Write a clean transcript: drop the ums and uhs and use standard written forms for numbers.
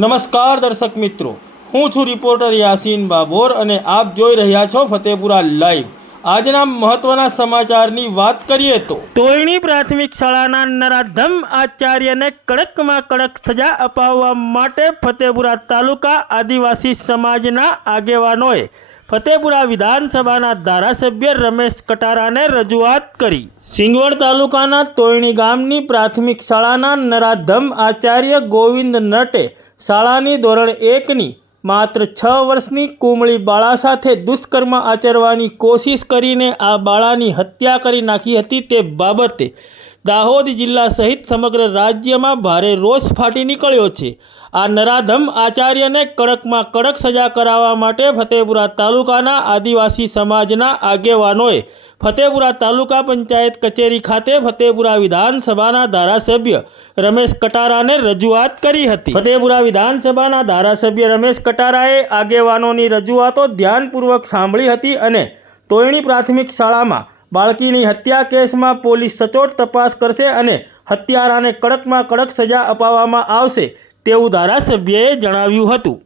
નમસ્કાર દર્શક મિત્રો, હું છું રિપોર્ટર યાસીન બાબોર અને આપ જોઈ રહ્યા છો ફતેપુરા લાઈવ। આજના મહત્વના સમાચારની વાત કરીએ તો તોયણી પ્રાથમિક શાળાના નરાધમ આચાર્યને કડકમાં કડક સજા અપાવવા માટે ફતેપુરા તાલુકા આદિવાસી સમાજના આગેવાનોએ ફતેપુરા વિધાનસભાના ધારાસભ્ય રમેશ કટારાને રજૂઆત કરી। સિંગવડ તાલુકાના તોયણી ગામની પ્રાથમિક શાળાના નરાધમ આચાર્ય ગોવિંદ નટે શાળાની ધોરણ 1ની માત્ર 6 વર્ષની કુમળી બાળા સાથે દુષ્કર્મ આચરવાની કોશિશ કરીને આ બાળાની હત્યા કરી નાખી હતી। તે બાબતે દાહોદ જિલ્લા સહિત સમગ્ર રાજ્યમાં ભારે રોષ ફાટી નીકળ્યો છે। આ નરાધમ આચાર્યને કડકમાં કડક સજા કરાવવા માટે ફતેપુરા તાલુકાના આદિવાસી સમાજના આગેવાનોએ ફતેપુરા તાલુકા પંચાયત કચેરી ખાતે ફતેપુરા વિધાનસભાના ધારાસભ્ય રમેશ કટારાને રજૂઆત કરી હતી। ફતેપુરા વિધાનસભાના ધારાસભ્ય રમેશ કટારાએ આગેવાનોની રજૂઆતો ધ્યાનપૂર્વક સાંભળી હતી અને તોયણી પ્રાથમિક શાળામાં બાળકીની હત્યા કેસમાં પોલીસ સચોટ તપાસ કરશે અને હત્યારાને કડકમાં કડક સજા અપાવવામાં આવશે તેવું ધારાસભ્યએ જણાવ્યું હતું।